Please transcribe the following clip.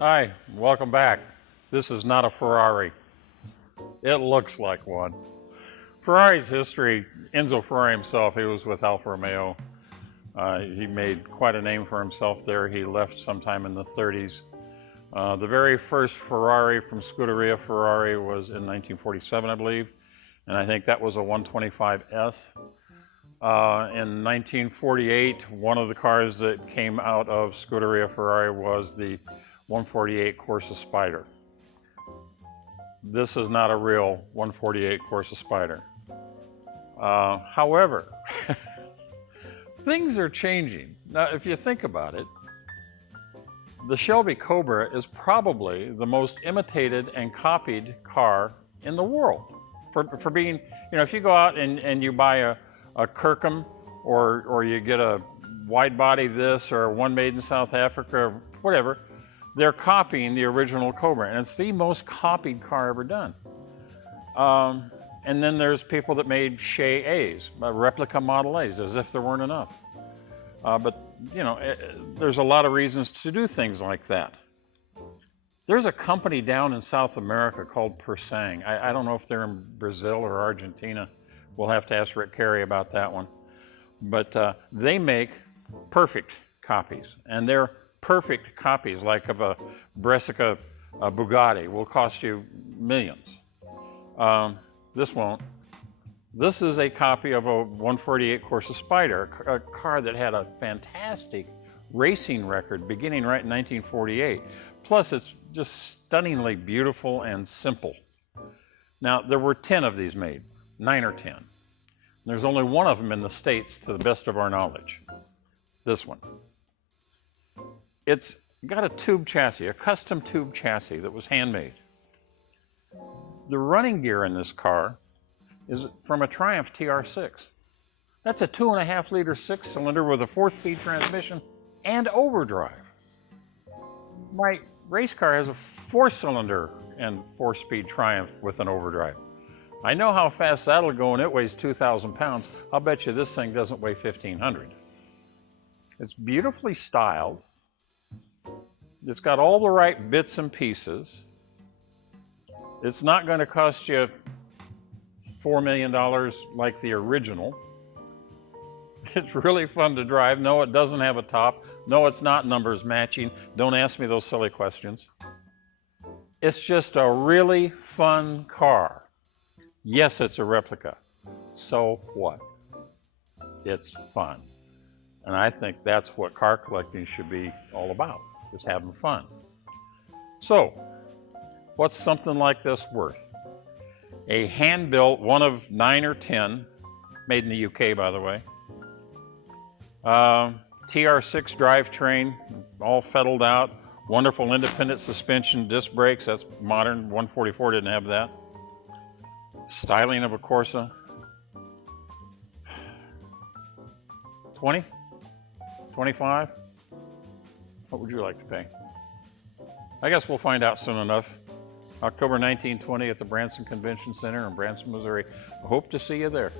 Hi, welcome back. This is not a Ferrari. It looks like one. Ferrari's history, Enzo Ferrari himself, he was with Alfa Romeo. He made quite a name for himself there. He left sometime in the 30s. The very first Ferrari from Scuderia Ferrari was in 1947, I believe, and I think that was a 125S. In 1948, one of the cars that came out of Scuderia Ferrari was the 148 Corsa Spyder. This is not a real 148 Corsa Spyder. However, things are changing. Now, if you think about it, the Shelby Cobra is probably the most imitated and copied car in the world. For being, you know, if you go out and you buy a Kirkham or you get a wide body this or one made in South Africa or whatever, they're copying the original Cobra, and it's the most copied car ever done. And then there's people that made Shea A's, replica Model A's, as if there weren't enough. But, you know, there's a lot of reasons to do things like that. There's a company down in South America called Persang. I don't know if they're in Brazil or Argentina. We'll have to ask Rick Carey about that one. But they make perfect copies, and they're perfect copies, like of a Brescia Bugatti, will cost you millions. This won't. This is a copy of a 148 Corsa Spyder, a car that had a fantastic racing record beginning right in 1948. Plus, it's just stunningly beautiful and simple. Now, there were 10 of these made, 9 or 10. There's only one of them in the States, to the best of our knowledge. This one. It's got a tube chassis, a custom tube chassis that was handmade. The running gear in this car is from a Triumph TR6. That's a 2.5-liter 6-cylinder with a 4-speed transmission and overdrive. My race car has a 4-cylinder and 4-speed Triumph with an overdrive. I know how fast that'll go, and it weighs 2,000 pounds. I'll bet you this thing doesn't weigh 1,500. It's beautifully styled. It's got all the right bits and pieces. It's not going to cost you $4 million like the original. It's really fun to drive. No, it doesn't have a top. No, it's not numbers matching. Don't ask me those silly questions. It's just a really fun car. Yes, it's a replica. So what? It's fun. And I think that's what car collecting should be all about, is having fun. So, what's something like this worth? A hand-built, one of 9 or 10, made in the UK, by the way. TR6 drivetrain, all fettled out. Wonderful independent suspension, disc brakes. That's modern. 144 didn't have that. Styling of a Corsa. 20? 25? What would you like to pay? I guess we'll find out soon enough. October 1920 at the Branson Convention Center in Branson, Missouri. I hope to see you there.